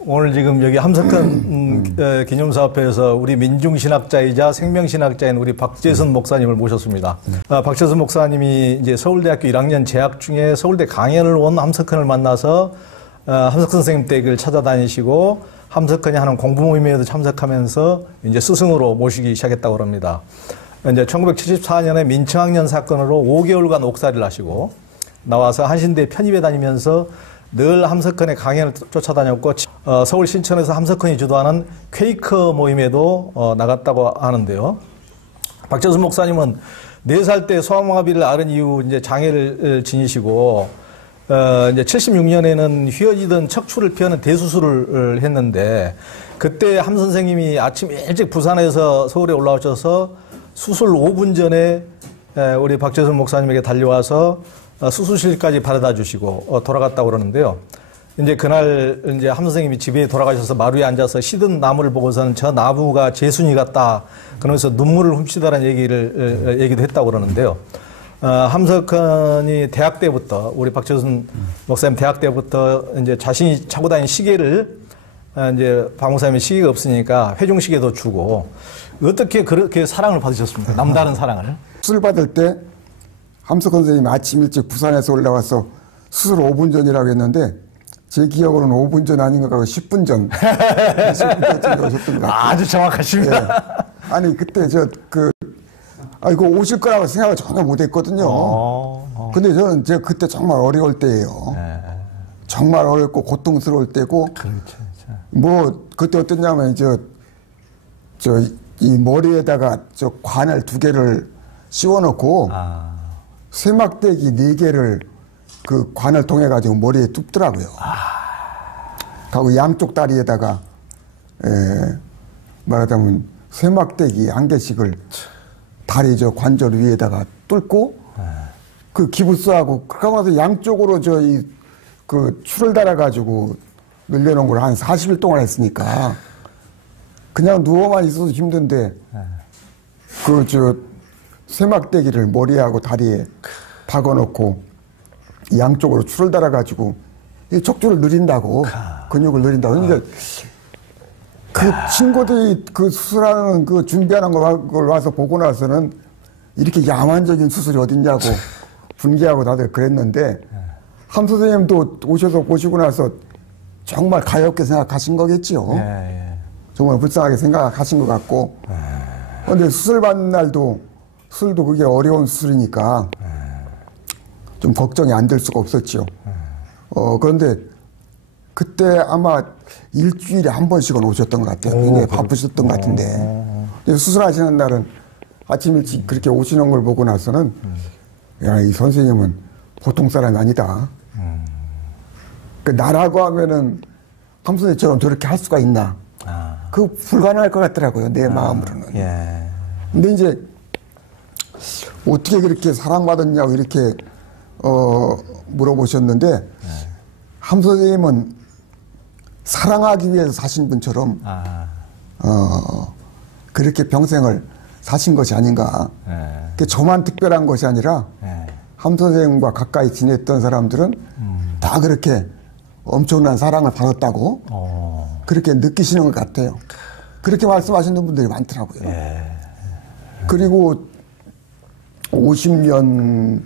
오늘 지금 여기 함석헌 기념사업회에서 우리 민중신학자이자 생명신학자인 우리 박재선 목사님을 모셨습니다. 박재선 목사님이 이제 서울대학교 1학년 재학 중에 서울대 강연을 온 함석헌을 만나서 함석헌 선생님 댁을 찾아다니시고 함석헌이 하는 공부 모임에도 참석하면서 이제 스승으로 모시기 시작했다고 합니다. 이제 1974년에 민청학년 사건으로 5개월간 옥살이를 하시고 나와서 한신대 편입에 다니면서 늘 함석헌의 강연을 쫓아다녔고 서울 신천에서 함석헌이 주도하는 퀘이커 모임에도 나갔다고 하는데요. 박재선 목사님은 4살 때 소아마비를 앓은 이후 이제 장애를 지니시고 이제 76년에는 휘어지던 척추를 피하는 대수술을 했는데 그때 함 선생님이 아침 일찍 부산에서 서울에 올라오셔서 수술 5분 전에 우리 박재선 목사님에게 달려와서 수술실까지 바래다 주시고 돌아갔다고 그러는데요. 이제 그날 이제 함 선생님이 집에 돌아가셔서 마루에 앉아서 시든 나무를 보고서는 저 나무가 제순이 같다. 그러면서 눈물을 훔치다라는 얘기도 했다고 그러는데요. 함석헌이 대학 때부터 우리 박재선 목사님 대학 때부터 이제 자신이 차고 다니는 시계를 이제 박 목사님이 시계가 없으니까 회중 시계도 주고 어떻게 그렇게 사랑을 받으셨습니까? 남다른 사랑을. 수술 받을 때 함석헌 선생님이 아침 일찍 부산에서 올라와서 수술 5분 전이라고 했는데 제 기억으로는 5분 전 아닌 것 같고 10분 전. 10분 전쯤에 오셨던 것 같아요. 아주 정확하십니다. 네. 아니 그때 이거 오실 거라고 생각을 전혀 못했거든요. 근데 저는 제가 그때 정말 어려울 때예요. 정말 어렵고 고통스러울 때고. 그렇죠. 뭐 그때 어땠냐면 이 머리에다가 관을 2개를 씌워놓고 쇠막대기 4개를 그 관을 통해 가지고 머리에 뚫더라고요. 그리고 양쪽 다리에다가 말하자면 쇠막대기 1개씩을 다리 관절 위에다가 뚫고 그 기부스하고 그러고 나서 양쪽으로 그 줄을 달아 가지고 늘려놓은 걸 한 40일 동안 했으니까 그냥 누워만 있어도 힘든데 쇠막대기를 머리하고 다리에 박아놓고 양쪽으로 줄을 달아가지고 이 척추를 누린다고 근육을 누린다고. 그러니까 그 친구들이 그 수술하는 그 준비하는 걸 와서 보고 나서는 이렇게 야만적인 수술이 어딨냐고 분개하고 다들 그랬는데 함 선생님도 오셔서 보시고 나서 정말 가엾게 생각하신 거겠지요. 정말 불쌍하게 생각하신 것 같고. 그런데 수술 받는 날도 수술도 그게 어려운 수술이니까 좀 걱정이 안 될 수가 없었죠. 그런데 그때 아마 일주일에 한 번씩은 오셨던 것 같아요. 굉장히 바쁘셨던 것 같은데. 수술하시는 날은 아침 일찍 그렇게 오시는 걸 보고 나서는 야, 이 선생님은 보통 사람이 아니다. 나라고 하면은 함 선생님처럼 저렇게 할 수가 있나. 그거 불가능할 것 같더라고요. 내 마음으로는. 근데 이제 어떻게 그렇게 사랑받았냐고 이렇게 물어보셨는데 함 선생님은 사랑하기 위해서 사신 분처럼 그렇게 평생을 사신 것이 아닌가. 저만 특별한 것이 아니라 함 선생님과 가까이 지냈던 사람들은 다 그렇게 엄청난 사랑을 받았다고 그렇게 느끼시는 것 같아요. 그렇게 말씀하시는 분들이 많더라고요. 그리고 50년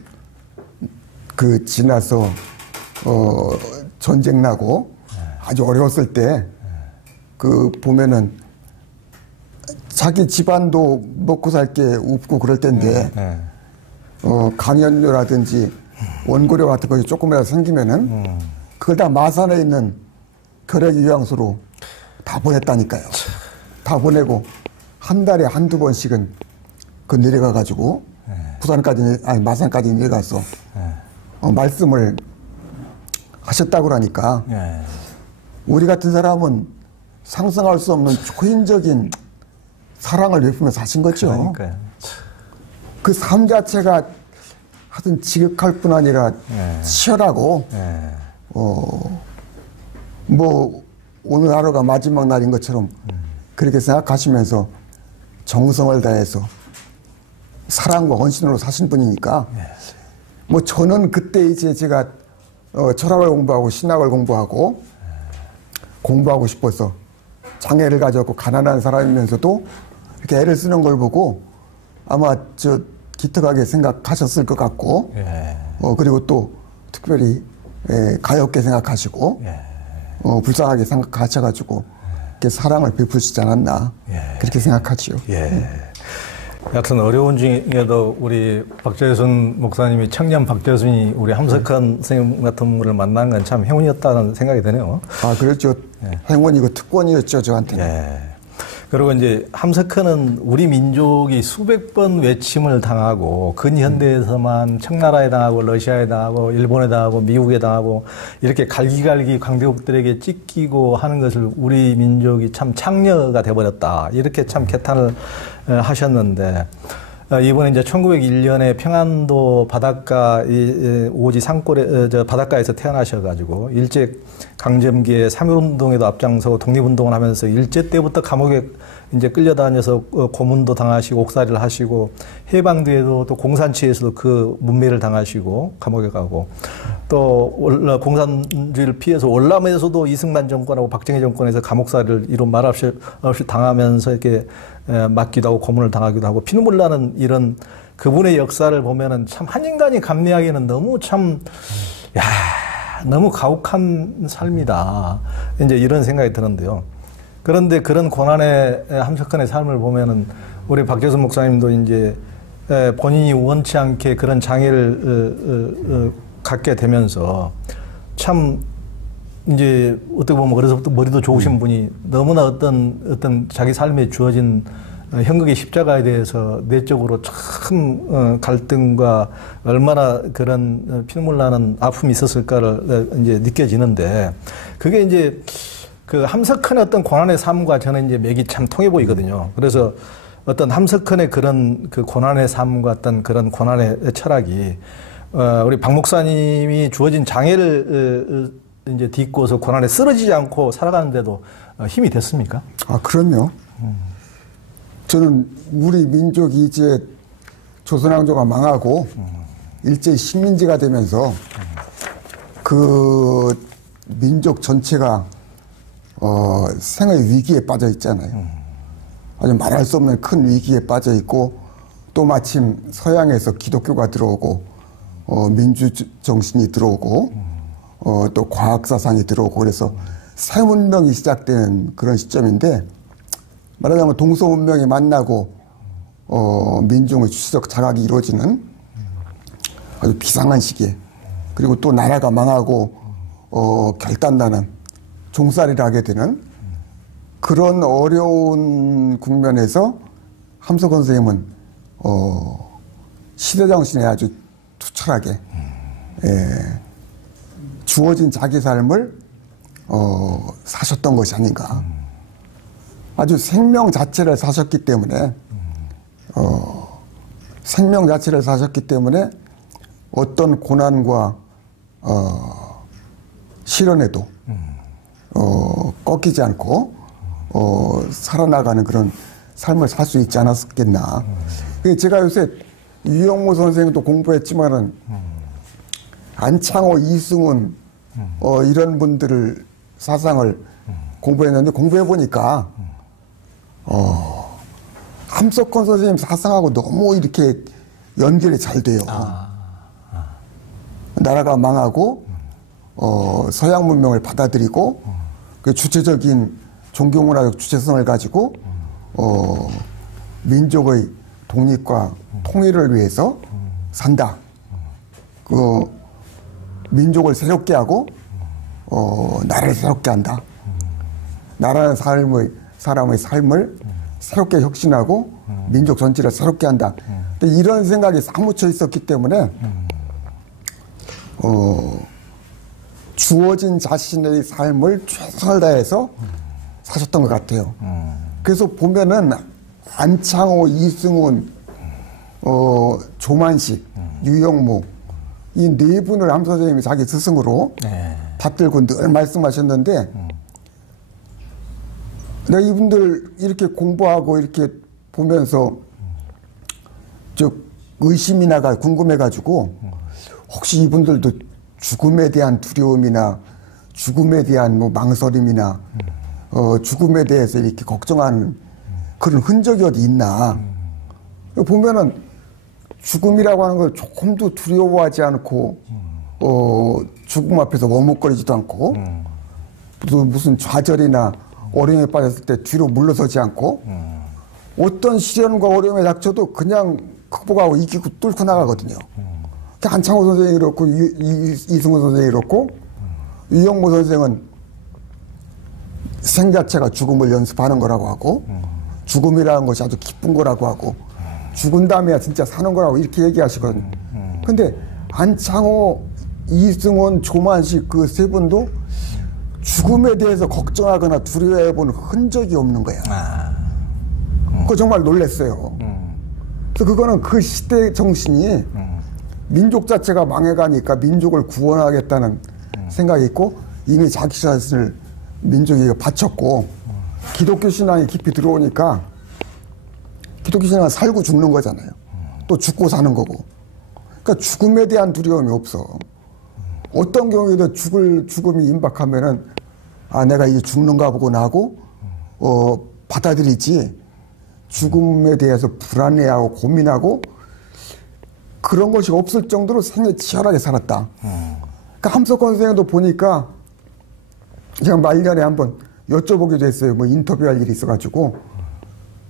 지나서 전쟁 나고 아주 어려웠을 때 보면은 자기 집안도 먹고 살 게 없고 그럴 텐데 강연료라든지 원고료 같은 것이 조금이라도 생기면은 그걸 다 마산에 있는 결핵 요양소로 다 보냈다니까요. 다 보내고 한 달에 1~2번씩은 내려가 가지고 마산까지 내려가서 말씀을 하셨다고 그러니까 우리 같은 사람은 상상할 수 없는 초인적인 사랑을 베푸며 사신 거죠. 그러니까요. 그 삶 자체가 하여튼 지극할 뿐 아니라 치열하고 뭐 오늘 하루가 마지막 날인 것처럼 그렇게 생각하시면서 정성을 다해서 사랑과 헌신으로 사신 분이니까 뭐 저는 그때 이제 제가 철학을 공부하고 신학을 공부하고 공부하고 싶어서 장애를 가졌고 가난한 사람이면서도 이렇게 애를 쓰는 걸 보고 아마 기특하게 생각하셨을 것 같고, 예. 그리고 또 특별히 가엾게 생각하시고, 불쌍하게 생각하셔가지고 이렇게 사랑을 베푸시지 않았나, 그렇게 생각하지요. 여하튼 어려운 중에도 우리 박재순 목사님이 청년 박재순이 우리 함석헌 선생님 같은 분을 만난 건 참 행운이었다는 생각이 드네요. 아, 그렇죠. 행운이고 특권이었죠, 저한테는. 그리고 이제 함석헌은 우리 민족이 수백 번 외침을 당하고 근현대에서만 청나라에 당하고 러시아에 당하고 일본에 당하고 미국에 당하고 이렇게 갈기갈기 강대국들에게 찢기고 하는 것을 우리 민족이 참 창녀가 돼버렸다. 이렇게 참 개탄을 하셨는데 이번에 이제 1901년에 평안도 바닷가 오지 산골에 바닷가에서 태어나셔가지고 일제 강점기에 3.1운동에도 앞장서고 독립운동을 하면서 일제 때부터 감옥에 이제 끌려다녀서 고문도 당하시고 옥살이를 하시고 해방 뒤에도 또 공산치에서도 그 문매를 당하시고 감옥에 가고 또 공산주의를 피해서 월남에서도 이승만 정권하고 박정희 정권에서 감옥살이를 이런 말 없이 당하면서 이렇게 맞기도 하고 고문을 당하기도 하고 피눈물 나는 이런 그분의 역사를 보면은 참 한 인간이 감내하기에는 너무 참 너무 가혹한 삶이다. 이제 이런 생각이 드는데요. 그런데 그런 고난의 함석헌의 삶을 보면은 우리 박재순 목사님도 이제 본인이 원치 않게 그런 장애를 갖게 되면서 참 이제 어떻게 보면 그래서부터 머리도 좋으신 분이 너무나 어떤 자기 삶에 주어진 형극의 십자가에 대해서 내적으로 참 갈등과 얼마나 그런 피눈물 나는 아픔이 있었을까를 이제 느껴지는데 그게 이제 그 함석헌의 어떤 고난의 삶과 저는 이제 맥이 참 통해 보이거든요. 그래서 어떤 함석헌의 그런 그 고난의 삶과 어떤 그런 고난의 철학이 우리 박 목사님이 주어진 장애를 이제 딛고서 고난에 쓰러지지 않고 살아가는데도 힘이 됐습니까? 아, 그럼요. 저는 우리 민족이 이제 조선왕조가 망하고 일제히 식민지가 되면서 그 민족 전체가 생의 위기에 빠져 있잖아요. 아주 말할 수 없는 큰 위기에 빠져 있고 또 마침 서양에서 기독교가 들어오고 민주 정신이 들어오고 또 과학 사상이 들어오고 그래서 새 문명이 시작되는 그런 시점인데 말하자면 동서 문명이 만나고 민중의 주체적 자각이 이루어지는 아주 비상한 시기에 그리고 또 나라가 망하고 결단나는 종살이를 하게 되는 그런 어려운 국면에서 함석헌 선생님은 시대정신에 아주 투철하게 주어진 자기 삶을 사셨던 것이 아닌가. 아주 생명 자체를 사셨기 때문에 생명 자체를 사셨기 때문에 어떤 고난과 시련에도 꺾이지 않고 살아나가는 그런 삶을 살 수 있지 않았겠나. 제가 요새 유영모 선생님도 공부했지만은 안창호, 이승훈 이런 분들을 사상을 공부했는데 공부해 보니까 함석헌 선생님 사상하고 너무 이렇게 연결이 잘 돼요. 나라가 망하고 서양 문명을 받아들이고 그 주체적인 종교문화적 주체성을 가지고 민족의 독립과 통일을 위해서 산다. 그 민족을 새롭게 하고 나라를 새롭게 한다. 나라는 사람의 삶을 새롭게 혁신하고 민족 전체를 새롭게 한다. 이런 생각이 사무쳐 있었기 때문에 주어진 자신의 삶을 최선을 다해서 사셨던 것 같아요. 그래서 보면은 안창호, 이승훈, 조만식, 유영모 이 네 분을 함 선생님이 자기 스승으로 받들고 늘 말씀하셨는데 내가 이분들 이렇게 공부하고 이렇게 보면서 의심이 나가 궁금해가지고 혹시 이분들도 죽음에 대한 두려움이나 죽음에 대한 뭐 망설임이나 죽음에 대해서 이렇게 걱정하는 그런 흔적이 어디 있나. 보면은 죽음이라고 하는 걸 조금도 두려워하지 않고, 죽음 앞에서 머뭇거리지도 않고, 또 무슨 좌절이나 어려움에 빠졌을 때 뒤로 물러서지 않고, 어떤 시련과 어려움에 닥쳐도 그냥 극복하고 이기고 뚫고 나가거든요. 안창호 선생이 그렇고, 이승우 선생이 그렇고, 이영모 선생은 생 자체가 죽음을 연습하는 거라고 하고, 죽음이라는 것이 아주 기쁜 거라고 하고, 죽은 다음에야 진짜 사는 거라고 이렇게 얘기하시거든요. 근데 안창호, 이승원, 조만식 그 세 분도 죽음에 대해서 걱정하거나 두려워해보는 흔적이 없는 거야. 그거 정말 놀랐어요. 그래서 그거는 그 시대 정신이 민족 자체가 망해가니까 민족을 구원하겠다는 생각이 있고, 이미 자기 자신을 민족에게 바쳤고, 기독교 신앙이 깊이 들어오니까 기독교 신앙은 살고 죽는 거잖아요. 또 죽고 사는 거고. 그러니까 죽음에 대한 두려움이 없어. 어떤 경우에도 죽음이 임박하면은, 아, 내가 이제 죽는가 보구나 하고, 받아들이지, 죽음에 대해서 불안해하고 고민하고, 그런 것이 없을 정도로 생애 치열하게 살았다. 그러니까 함석헌 선생님도 보니까, 제가 말년에 한번 여쭤보기도 했어요. 뭐 인터뷰할 일이 있어가지고,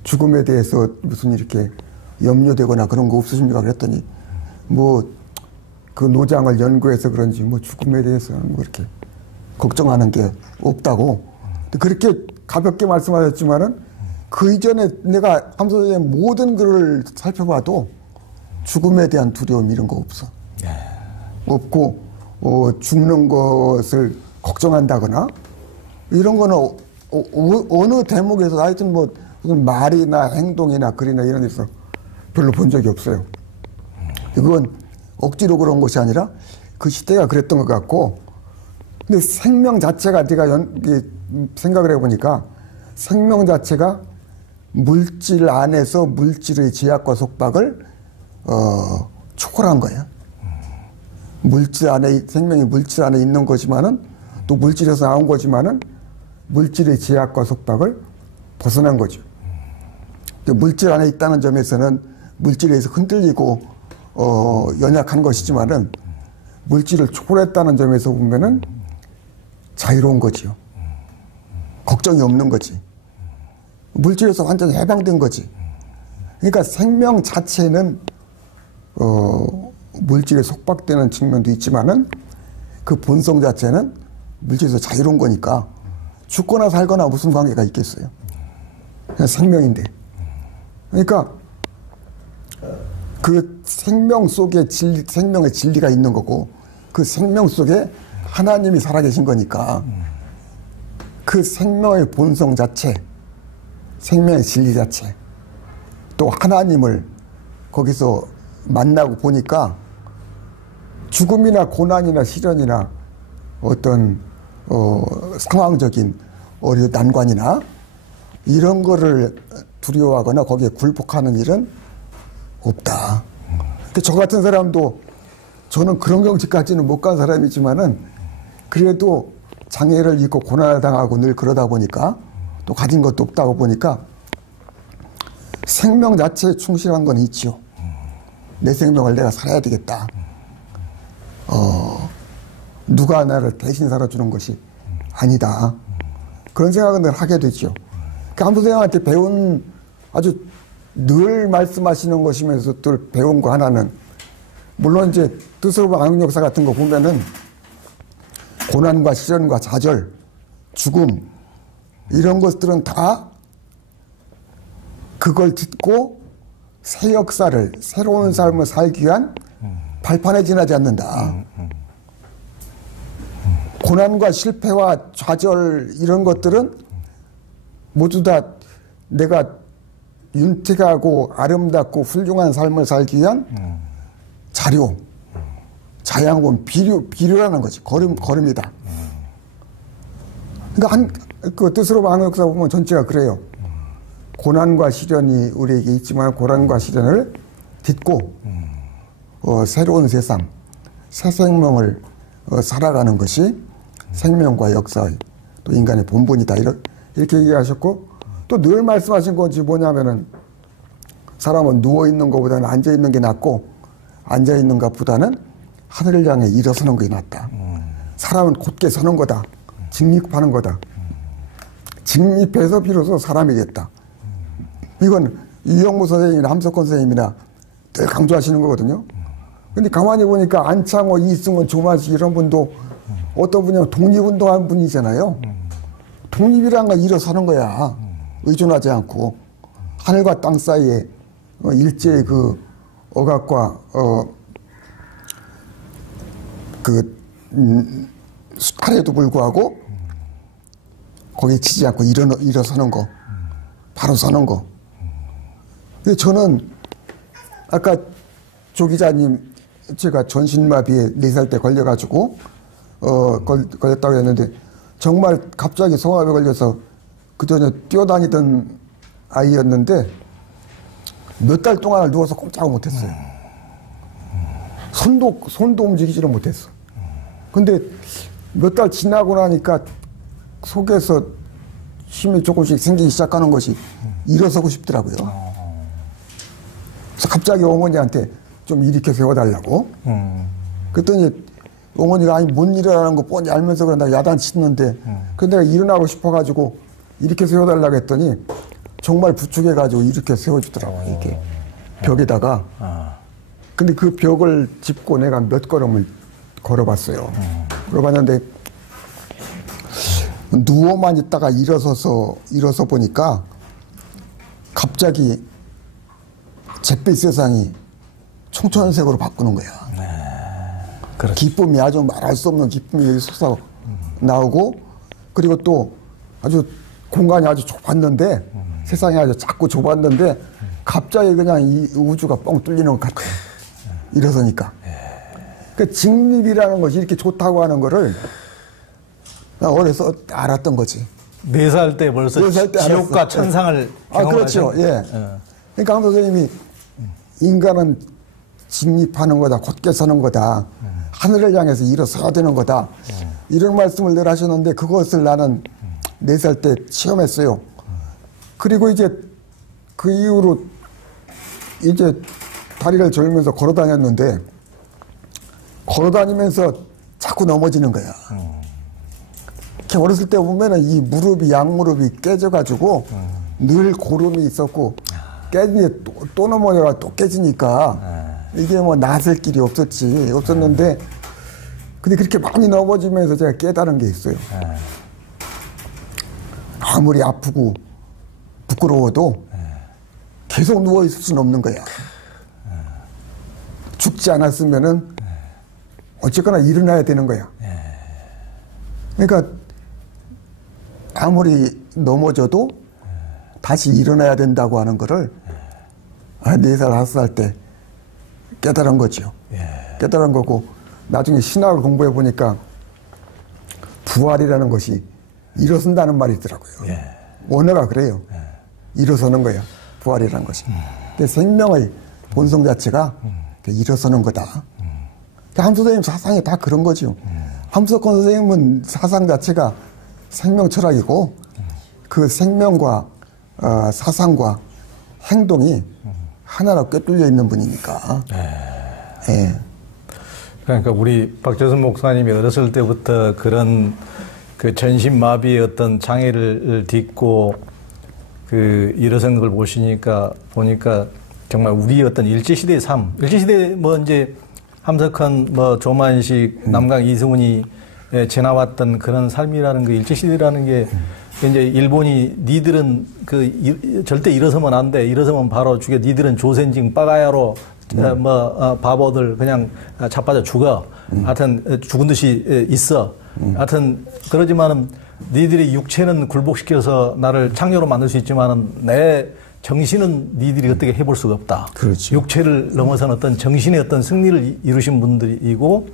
죽음에 대해서 무슨 이렇게 염려되거나 그런 거 없으십니까? 그랬더니, 뭐, 그 노장을 연구해서 그런지, 뭐 죽음에 대해서는 뭐 이렇게 걱정하는 게 없다고. 그렇게 가볍게 말씀하셨지만은, 그 이전에 내가 함 선생님 모든 글을 살펴봐도 죽음에 대한 두려움 이런 거 없어. 없고, 죽는 것을 걱정한다거나, 이런 거는 어느 대목에서 하여튼 뭐, 무슨 말이나 행동이나 글이나 이런 데서 별로 본 적이 없어요. 그건 억지로 그런 것이 아니라 그 시대가 그랬던 것 같고, 근데 생명 자체가 제가 생각을 해보니까 생명 자체가 물질 안에서 물질의 제약과 속박을 초월한 거예요. 물질 안에, 생명이 물질 안에 있는 거지만은 또 물질에서 나온 거지만은 물질의 제약과 속박을 벗어난 거죠. 물질 안에 있다는 점에서는 물질에서 흔들리고 연약한 것이지만은 물질을 초월했다는 점에서 보면은 자유로운 거지요. 걱정이 없는 거지. 물질에서 완전히 해방된 거지. 그러니까 생명 자체는 물질에 속박되는 측면도 있지만은 그 본성 자체는 물질에서 자유로운 거니까 죽거나 살거나 무슨 관계가 있겠어요. 그냥 생명인데. 그러니까 그 생명 속에 생명의 진리가 있는 거고, 그 생명 속에 하나님이 살아계신 거니까 그 생명의 본성 자체, 생명의 진리 자체, 또 하나님을 거기서 만나고 보니까 죽음이나 고난이나 시련이나 어떤 상황적인 난관이나 이런 거를 두려워하거나 거기에 굴복하는 일은 없다. 근데 저 같은 사람도, 저는 그런 경지까지는 못 간 사람이지만은 그래도 장애를 입고 고난을 당하고 늘 그러다 보니까, 또 가진 것도 없다고 보니까 생명 자체에 충실한 건 있지요. 내 생명을 내가 살아야 되겠다. 누가 나를 대신 살아주는 것이 아니다. 그런 생각은 늘 하게 되죠. 함 선생님한테 배운, 아주 늘 말씀하시는 것이면서 또 배운 거 하나는, 물론 이제 뜻으로 방역 역사 같은 거 보면은 고난과 시련과 좌절, 죽음 이런 것들은 다 그걸 딛고 새 역사를, 새로운 삶을 살기 위한 발판에 지나지 않는다. 고난과 실패와 좌절 이런 것들은 모두 다 내가 윤택하고 아름답고 훌륭한 삶을 살기 위한 자료, 자양분, 비료라는 거지. 걸음이다. 그러니까 그 뜻으로 방역 역사 보면 전체가 그래요. 고난과 시련이 우리에게 있지만 고난과 시련을 딛고 새로운 세상, 새 생명을 살아가는 것이 생명과 역사, 또 인간의 본분이다. 이렇게 얘기하셨고 또 늘 말씀하신 건지 뭐냐면은 사람은 누워있는 것보다는 앉아있는 게 낫고 앉아있는 것보다는 하늘을 향해 일어서는 게 낫다. 사람은 곧게 서는 거다. 직립하는 거다. 직립해서 비로소 사람이 됐다. 이건 유영무 선생님이나 함석헌 선생님이나 늘 강조하시는 거거든요. 근데 가만히 보니까 안창호, 이승원, 조만식 이런 분도 어떤 분이면 독립운동한 분이잖아요. 독립이란 건 일어서는 거야. 의존하지 않고 하늘과 땅 사이에 일제의 그 억압과 수탈에도 불구하고 거기에 치지 않고 일어서는 거, 바로 서는 거. 근데 저는 아까 조 기자님 제가 전신마비에 4살 때 걸려가지고 걸렸다고 했는데 정말 갑자기 성화에 걸려서 그전에 뛰어다니던 아이였는데 몇 달 동안을 누워서 꼼짝을 못했어요. 손도 움직이지를 못했어. 근데 몇 달 지나고 나니까 속에서 힘이 조금씩 생기기 시작하는 것이 일어서고 싶더라고요. 그래서 갑자기 어머니한테 좀 일으켜 세워달라고. 그랬더니 어머니가 아니 못 일어나는 거 뻔히 알면서 그런다 야단치는데 근데 내가 일어나고 싶어가지고 이렇게 세워달라고 했더니 정말 부축해가지고 이렇게 세워주더라고요. 이렇게 벽에다가. 근데 그 벽을 짚고 내가 몇 걸음을 걸어봤어요. 걸어봤는데 누워만 있다가 일어서 보니까 갑자기 잿빛 세상이 총천색으로 바꾸는 거야. 그렇죠. 기쁨이 아주 말할 수 없는 기쁨이 솟아 나오고 그리고 또 아주 공간이 아주 좁았는데 세상이 아주 작고 좁았는데 갑자기 그냥 이 우주가 뻥 뚫리는 것 같아. 일어서니까. 그 직립이라는 것이 이렇게 좋다고 하는 거를 어려서 알았던 거지. 4살 때 벌써 4살 때 지옥과 알았어. 천상을 경험하셨. 그렇죠. 예. 그러니까 강 선생님이 인간은 직립하는 거다. 곧게 서는 거다. 하늘을 향해서 일어서야 되는 거다. 이런 말씀을 늘 하셨는데 그것을 나는 4살 때 체험했어요. 그리고 이제 그 이후로 이제 다리를 절면서 걸어 다녔는데 걸어 다니면서 자꾸 넘어지는 거야. 이렇게 어렸을 때 보면은 이 무릎이 양무릎이 깨져가지고 늘 고름이 있었고 깨지니 또 넘어져가 또 깨지니까 이게 뭐 나설 길이 없었는데 근데 그렇게 많이 넘어지면서 제가 깨달은 게 있어요. 아무리 아프고 부끄러워도 계속 누워있을 수는 없는 거야. 죽지 않았으면은 어쨌거나 일어나야 되는 거야. 그러니까 아무리 넘어져도 다시 일어나야 된다고 하는 거를 4살, 5살 때 깨달은 거죠. 깨달은 거고 나중에 신학을 공부해 보니까 부활이라는 것이 일어선다는 말이 있더라고요. 원어가 그래요. 일어서는 거야. 부활이라는 것이. 근데 생명의 본성 자체가 일어서는 거다. 함 선생님 사상이 다 그런 거죠. 함석헌 선생님은 사상 자체가 생명 철학이고 그 생명과 사상과 행동이 하나로 꿰뚫려 있는 분이니까. 예. 그러니까 우리 박재선 목사님이 어렸을 때부터 그런 그 전신마비의 어떤 장애를 딛고 그 일어선 걸 보니까 정말 우리의 어떤 일제시대의 삶, 일제시대 뭐 이제 함석헌, 뭐 조만식, 남강 이승훈이 지나왔던 그런 삶이라는 그 일제시대라는 게 이제 일본이 니들은 절대 일어서면 안 돼. 일어서면 바로 죽여. 니들은 조센징 빠가야로 바보들 그냥 자빠져 죽어. 하여튼 죽은 듯이 있어. 하여튼 그러지만은 니들이 육체는 굴복시켜서 나를 창녀로 만들 수 있지만은 내 정신은 니들이 어떻게 해볼 수가 없다. 그렇죠. 육체를 넘어선 어떤 정신의 어떤 승리를 이루신 분들이고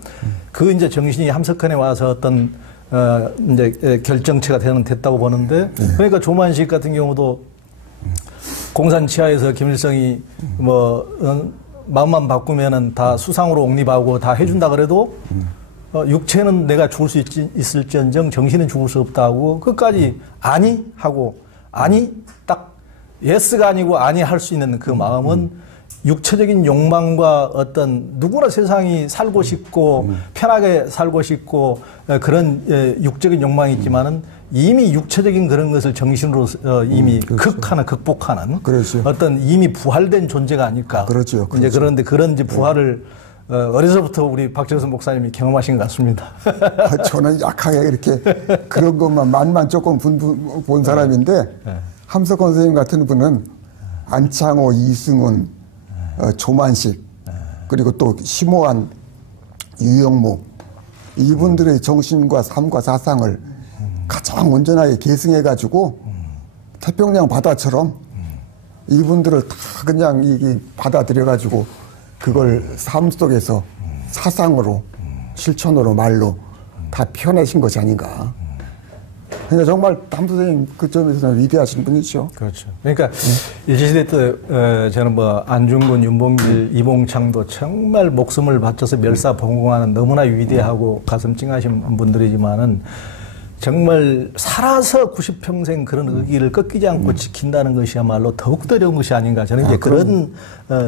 그 이제 정신이 함석헌에 와서 어떤 이제 결정체가 됐다고 보는데 그러니까 조만식 같은 경우도 공산 치하에서 김일성이 뭐 마음만 바꾸면은 다 수상으로 옹립하고 다 해준다 그래도 육체는 내가 죽을 수 있을지언정 정신은 죽을 수 없다고 끝까지 아니 하고 아니 딱 예스가 아니고 아니 할 수 있는 그 마음은 육체적인 욕망과 어떤 누구나 세상이 살고 싶고 편하게 살고 싶고 그런 육적인 욕망이 있지만은 이미 육체적인 그런 것을 정신으로 이미 그렇죠. 극복하는 그렇죠. 어떤 이미 부활된 존재가 아닐까. 그렇죠. 이제 그런데 그런 이제 부활을 어려서부터 우리 박재선 목사님이 경험하신 것 같습니다. 저는 약하게 이렇게 그런 것만 맛만 조금 본 사람인데 함석헌 선생님 같은 분은 안창호, 이승훈, 조만식 그리고 또 심오한 유영모 이분들의 정신과 삶과 사상을 가장 온전하게 계승해가지고 태평양 바다처럼 이분들을 다 그냥 이게 받아들여가지고 그걸 삶 속에서 사상으로 실천으로 말로 다 표현하신 것이 아닌가. 그러니까 정말 담 선생님 그 점에서는 위대하신 분이죠. 그렇죠. 그러니까 일제시대 때 저는 뭐 안중근, 윤봉길, 이봉창도 정말 목숨을 바쳐서 멸사봉공하는 너무나 위대하고 가슴 찡하신 분들이지만은 정말 살아서 90평생 그런 의기를 꺾이지 않고 지킨다는 것이야말로 더욱더 어려운 것이 아닌가 저는 이제 그런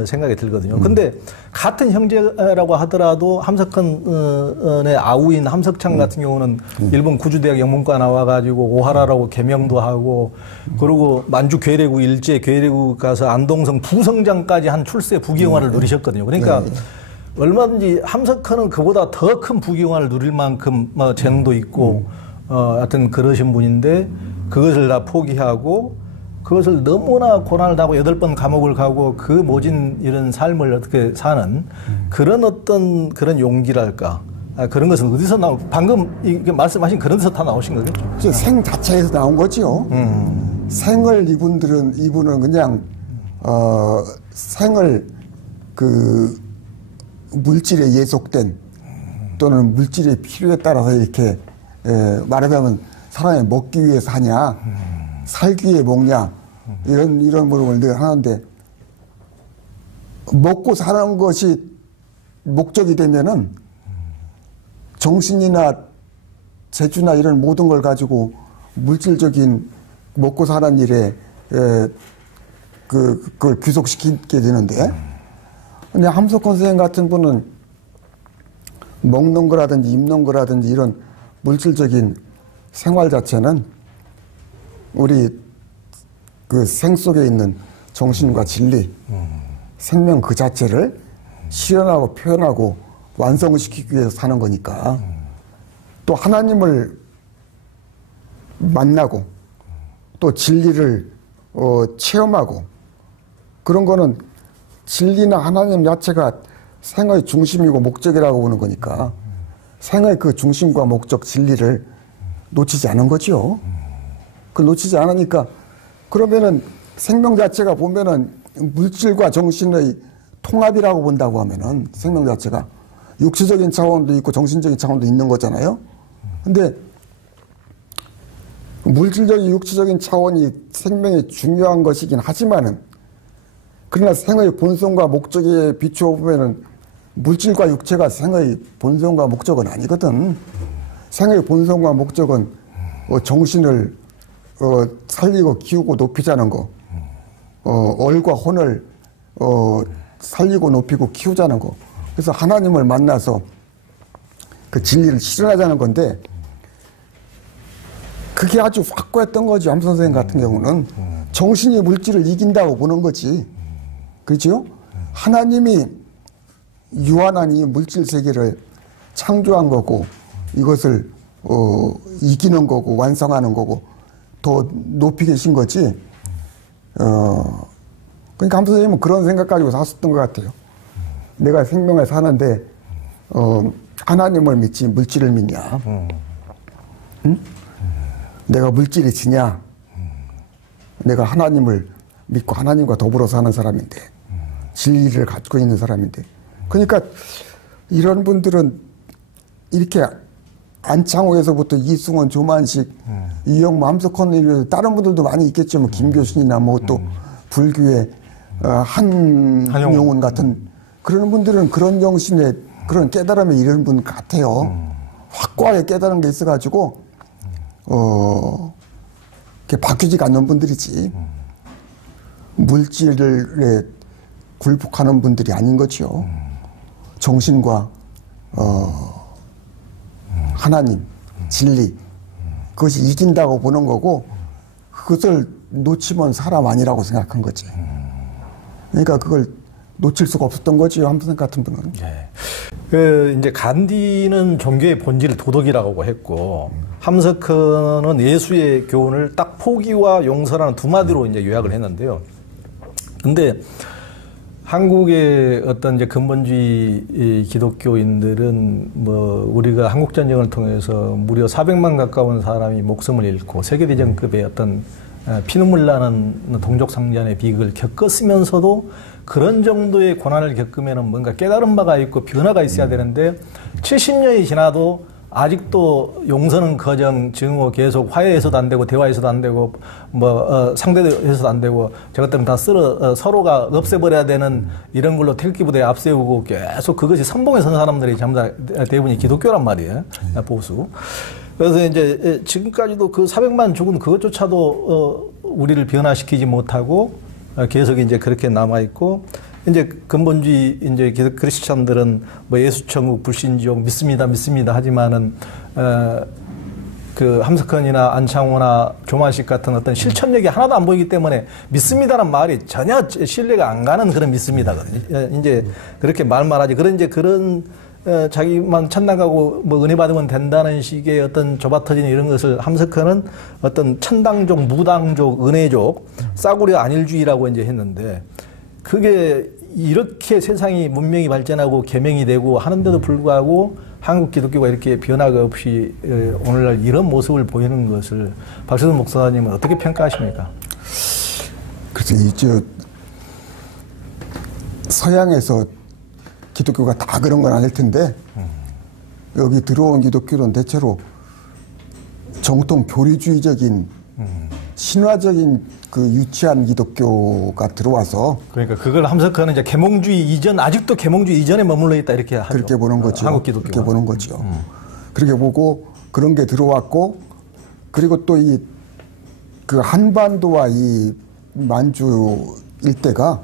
생각이 들거든요. 근데 같은 형제라고 하더라도 함석헌의 아우인 함석창 같은 경우는 일본 구주대학 영문과 나와가지고 오하라라고 개명도 하고 그리고 만주 괴뢰국 일제 괴뢰국 가서 안동성 부성장까지 한 출세 부귀영화를 누리셨거든요. 그러니까 얼마든지 함석헌은 그보다 더 큰 부귀영화를 누릴 만큼 재능도 있고 하여튼 그러신 분인데 그것을 다 포기하고 그것을 너무나 고난을 당하고 8번 감옥을 가고 그 모진 이런 삶을 어떻게 사는 그런 어떤 그런 용기랄까 그런 것은 어디서 방금 말씀하신 그런 데서 다 나오신 거겠죠? 생 자체에서 나온 거죠. 생을 이분은 그냥 생을 그 물질에 예속된 또는 물질의 필요에 따라서 이렇게 말하자면 사람이 먹기 위해 사냐, 살기 위해 먹냐, 이런 물음을 늘 하는데, 먹고 사는 것이 목적이 되면은 정신이나 재주나 이런 모든 걸 가지고 물질적인 먹고 사는 일에 그걸 귀속시키게 되는데, 근데 함석헌 선생님 같은 분은 먹는 거라든지 입는 거라든지 이런 물질적인 생활 자체는 우리 그 생 속에 있는 정신과 진리, 생명 그 자체를 실현하고 표현하고 완성시키기 위해서 사는 거니까 또 하나님을 만나고 또 진리를 체험하고 그런 거는 진리나 하나님 자체가 생의 중심이고 목적이라고 보는 거니까 생의 그 중심과 목적 진리를 놓치지 않은 거죠. 그 놓치지 않으니까 그러면은 생명 자체가 보면은 물질과 정신의 통합이라고 본다고 하면은 생명 자체가 육체적인 차원도 있고 정신적인 차원도 있는 거잖아요. 근데 물질적인 육체적인 차원이 생명이 중요한 것이긴 하지만은 그러나 생의 본성과 목적에 비추어 보면은 물질과 육체가 생의 본성과 목적은 아니거든. 생의 본성과 목적은 정신을 살리고 키우고 높이자는 거, 얼과 혼을 살리고 높이고 키우자는 거. 그래서 하나님을 만나서 그 진리를 실현하자는 건데 그게 아주 확고했던 거죠. 함 선생님 같은 경우는 정신이 물질을 이긴다고 보는 거지. 그렇죠? 하나님이 유한한 이 물질 세계를 창조한 거고 이것을 이기는 거고 완성하는 거고 더 높이 계신 거지. 그러니까 함 선생님은 그런 생각 가지고 사셨던 것 같아요. 내가 생명에 사는데 하나님을 믿지 물질을 믿냐? 응? 내가 물질이 지냐? 내가 하나님을 믿고 하나님과 더불어 사는 사람인데 진리를 갖고 있는 사람인데 그러니까 이런 분들은 이렇게 안창호에서부터 이승원, 조만식, 이영모, 함석헌 다른 분들도 많이 있겠죠. 뭐 김교신이나 뭐 또 불교의 한용운 같은 그런 분들은 그런 정신의 그런 깨달음에 이르는 분 같아요. 확고하게 깨달은 게 있어가지고 이렇게 바뀌지가 않는 분들이지 물질에 굴복하는 분들이 아닌 거죠. 정신과 하나님, 진리 그것이 이긴다고 보는 거고 그것을 놓치면 사람 아니라고 생각한 거지. 그러니까 그걸 놓칠 수가 없었던 거지요. 함선 같은 분은. 네. 이제 간디는 종교의 본질 도덕이라고 했고 함석헌은 예수의 교훈을 딱 포기와 용서라는 두 마디로 이제 요약을 했는데요. 근데 한국의 어떤 이제 근본주의 기독교인들은 뭐 우리가 한국전쟁을 통해서 무려 400만 가까운 사람이 목숨을 잃고 세계대전급의 어떤 피눈물 나는 동족상잔의 비극을 겪었으면서도 그런 정도의 고난을 겪으면 뭔가 깨달은 바가 있고 변화가 있어야 되는데 70년이 지나도 아직도 용서는 거정 증오 계속 화해해서도 안 되고 대화해서도 안 되고 상대해서도 안 되고 저것들은 다 서로가 없애버려야 되는 이런 걸로 태극기부대에 앞세우고 계속 그것이 선봉에 선 사람들이 전부 다 대부분이 기독교란 말이에요. 보수. 그래서 이제 지금까지도 그 400만 죽은 그것조차도 우리를 변화시키지 못하고 계속 이제 그렇게 남아있고 이제 근본주의 이제 크리스천들은 뭐 예수천국 불신지옥 믿습니다 하지만은 그 함석헌이나 안창호나 조만식 같은 어떤 실천력이 하나도 안 보이기 때문에 믿습니다라는 말이 전혀 신뢰가 안 가는 그런 믿습니다거든요. 이제 그렇게 말만 하지. 그런 이제 그런 자기만 천당가고 뭐 은혜 받으면 된다는 식의 어떤 좁아터진 이런 것을 함석헌은 어떤 천당족, 무당족, 은혜족, 싸구려 안일주의라고 이제 했는데 그게 이렇게 세상이 문명이 발전하고 개명이 되고 하는데도 불구하고 한국 기독교가 이렇게 변화가 없이 오늘날 이런 모습을 보이는 것을 박재선 목사님은 어떻게 평가하십니까? 그래서 이제 서양에서 기독교가 다 그런 건 아닐 텐데 여기 들어온 기독교는 대체로 정통 교리주의적인 신화적인 그 유치한 기독교가 들어와서 그러니까 그걸 함석헌은 이제 계몽주의 이전 아직도 계몽주의 이전에 머물러 있다 이렇게 하죠. 그렇게 보는 거죠. 한국 기독교 그렇게 보는 거죠. 그렇게 보고 그런 게 들어왔고 그리고 또 이 그 한반도와 이 만주 일대가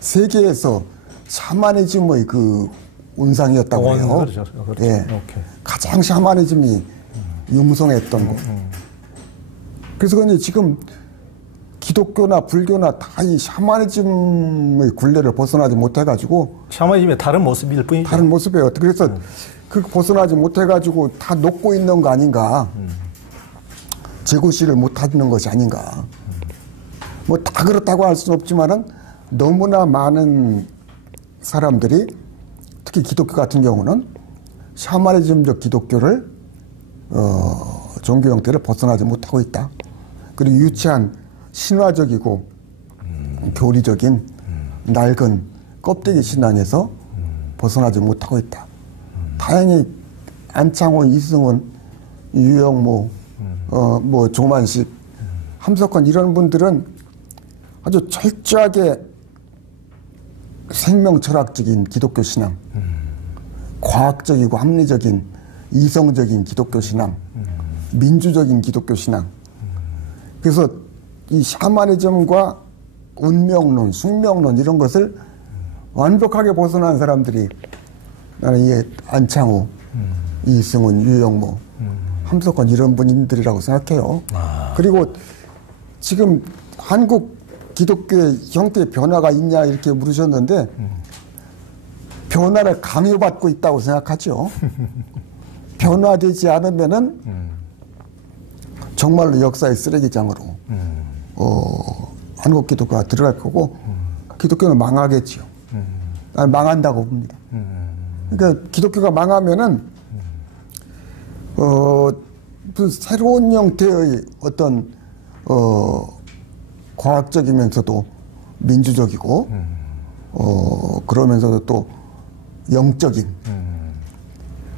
세계에서 샤머니즘의 그 온상이었다고 해요. 그렇죠. 예. 가장 샤머니즘이 융성했던 거. 그래서 근데 지금 기독교나 불교나 다 이 샤머니즘의 굴레를 벗어나지 못해가지고 샤머니즘의 다른 모습일 뿐이죠. 다른 모습이에요. 그래서 그 벗어나지 못해가지고 다 녹고 있는 거 아닌가. 재구시를 못하는 것이 아닌가. 뭐 다 그렇다고 할 수는 없지만은 너무나 많은 사람들이 특히 기독교 같은 경우는 샤머니즘적 기독교를 종교 형태를 벗어나지 못하고 있다. 그리고 유치한 신화적이고 교리적인 낡은 껍데기 신앙에서 벗어나지 못하고 있다. 다행히 안창호, 이승훈, 유영모, 뭐 조만식, 함석헌 이런 분들은 아주 철저하게 생명 철학적인 기독교 신앙, 과학적이고 합리적인 이성적인 기독교 신앙, 민주적인 기독교 신앙. 그래서 이 샤머니즘과 운명론, 숙명론 이런 것을 완벽하게 벗어난 사람들이 나는 이 안창호, 이승훈, 유영모, 함석헌 이런 분들이라고 생각해요. 그리고 지금 한국 기독교의 형태의 변화가 있냐 이렇게 물으셨는데 변화를 강요받고 있다고 생각하죠. 변화되지 않으면은 정말로 역사의 쓰레기장으로 한국 기독교가 들어갈 거고 기독교는 망하겠죠. 난 망한다고 봅니다. 그러니까 기독교가 망하면은 무슨 새로운 형태의 어떤 과학적이면서도 민주적이고 그러면서도 또 영적인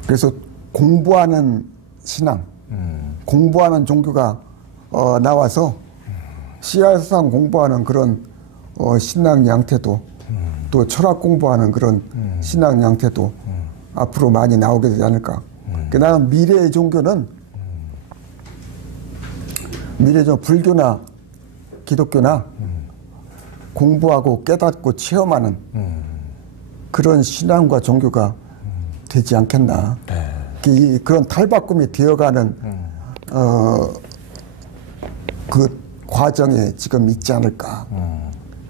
그래서 공부하는 신앙 공부하는 종교가 나와서 씨앗상 공부하는 그런 신앙 양태도 또 철학 공부하는 그런 신앙 양태도 앞으로 많이 나오게 되지 않을까. 나는 미래의 종교는 불교나 기독교나 공부하고 깨닫고 체험하는 그런 신앙과 종교가 되지 않겠나. 그런 탈바꿈이 되어가는 그 과정에 지금 있지 않을까.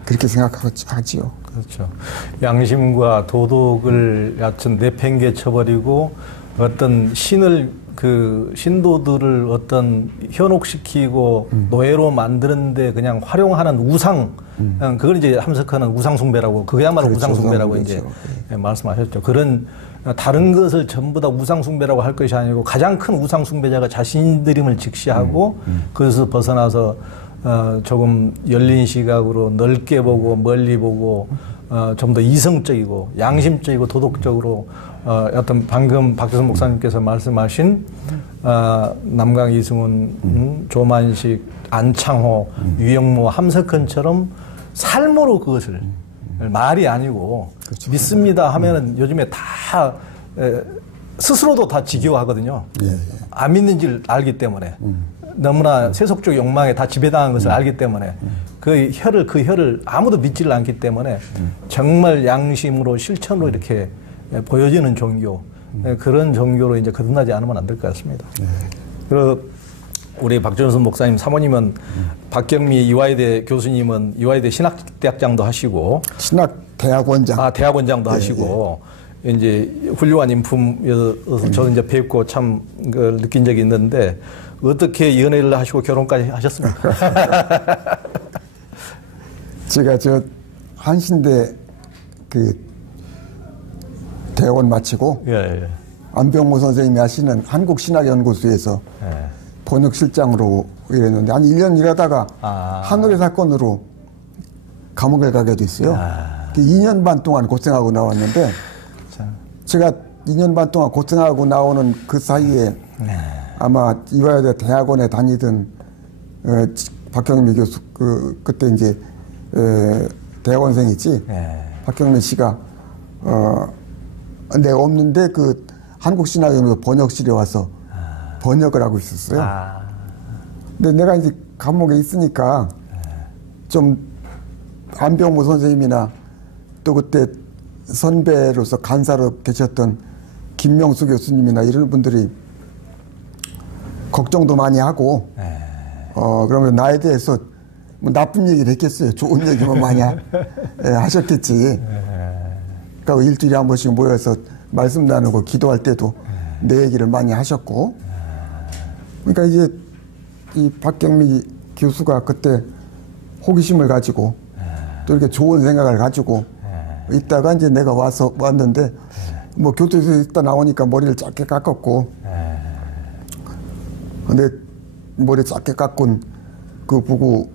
그렇게 생각하지요. 그렇죠. 양심과 도덕을 여튼 내팽개쳐버리고 어떤 신도들을 어떤 현혹시키고 노예로 만드는데 그냥 활용하는 우상, 그걸 이제 함석하는 우상숭배라고, 그게야말로 그렇죠. 우상숭배라고 그렇죠. 이제 말씀하셨죠. 그런 다른 것을 전부 다 우상숭배라고 할 것이 아니고 가장 큰 우상숭배자가 자신들임을 직시하고 그것을 벗어나서 조금 열린 시각으로 넓게 보고 멀리 보고 좀 더 이성적이고 양심적이고 도덕적으로 어떤 방금 박재선 목사님께서 말씀하신 남강 이승훈, 조만식, 안창호, 유영모, 함석헌처럼 삶으로 그것을 말이 아니고 그렇죠. 믿습니다 하면은 요즘에 다 스스로도 다 지겨워하거든요. 안 믿는지를 알기 때문에. 너무나 세속적 욕망에 다 지배당한 것을 알기 때문에 그 혀를 아무도 믿지를 않기 때문에 정말 양심으로 실천으로 이렇게 보여지는 종교, 그런 종교로 이제 거듭나지 않으면 안 될 것 같습니다. 그 우리 박준선 목사님 사모님은 박경미 이화여대 교수님은 이화여대 신학대학장도 하시고 신학대학원장. 대학원장도 하시고 이제 훌륭한 인품이어서 저는 이제 뵙고 참 그걸 느낀 적이 있는데 어떻게 연애를 하시고 결혼까지 하셨습니까? 제가 한신대 그 대학원 마치고 안병모 선생님이 하시는 한국신학연구소에서 번역실장으로 일했는데 한 1년 일하다가 한올의 사건으로 감옥에 가게 됐어요. 2년 반 동안 고생하고 나왔는데 제가 2년 반 동안 고생하고 나오는 그 사이에 아마 이화여대 대학원에 다니던 박경미 교수 그때 이제 대학원생이지 박경미 씨가 내가 없는데 그 한국신학연구소 번역실에 와서 번역을 하고 있었어요. 근데 내가 이제 감옥에 있으니까 좀 안병모 선생님이나 또 그때 선배로서 간사로 계셨던 김명수 교수님이나 이런 분들이 걱정도 많이 하고 그러면 나에 대해서 뭐 나쁜 얘기를 했겠어요. 좋은 얘기만 많이 하셨겠지. 그러니까 일주일에 한 번씩 모여서 말씀 나누고 기도할 때도 내 얘기를 많이 하셨고, 그러니까 이제 이 박경미 교수가 그때 호기심을 가지고 또 이렇게 좋은 생각을 가지고 있다가 이제 내가 왔는데 뭐 교토에서 있다 나오니까 머리를 짧게 깎았고, 근데 머리 짧게 깎은 그 보고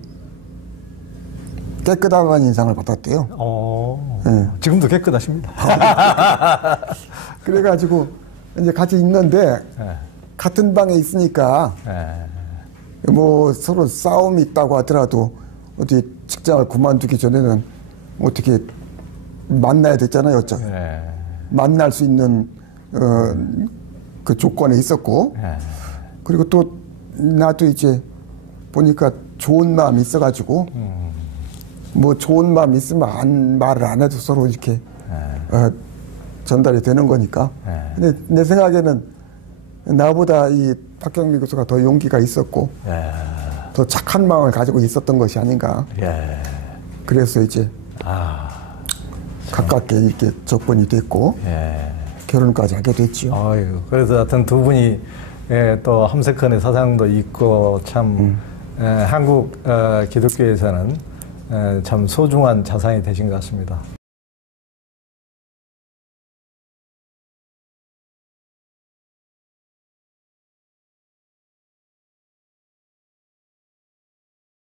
깨끗하다는 인상을 받았대요. 지금도 깨끗하십니다. 그래가지고 이제 같이 있는데 같은 방에 있으니까 뭐 서로 싸움이 있다고 하더라도 어떻게 직장을 그만두기 전에는 어떻게 만나야 됐잖아요. 만날 수 있는 그 조건에 있었고, 그리고 또 나도 이제 보니까 좋은 마음이 있어가지고 뭐 좋은 마음 있으면 말을 안 해도 서로 이렇게 전달이 되는 거니까. 근데 내 생각에는 나보다 이 박경미 교수가 더 용기가 있었고 더 착한 마음을 가지고 있었던 것이 아닌가. 그래서 이제 가깝게 이렇게 접근이 됐고 결혼까지 하게 됐지요. 그래서 하여튼 두 분이 또 함석헌의 사상도 있고 참 한국 기독교에서는 참 소중한 자산이 되신 것 같습니다.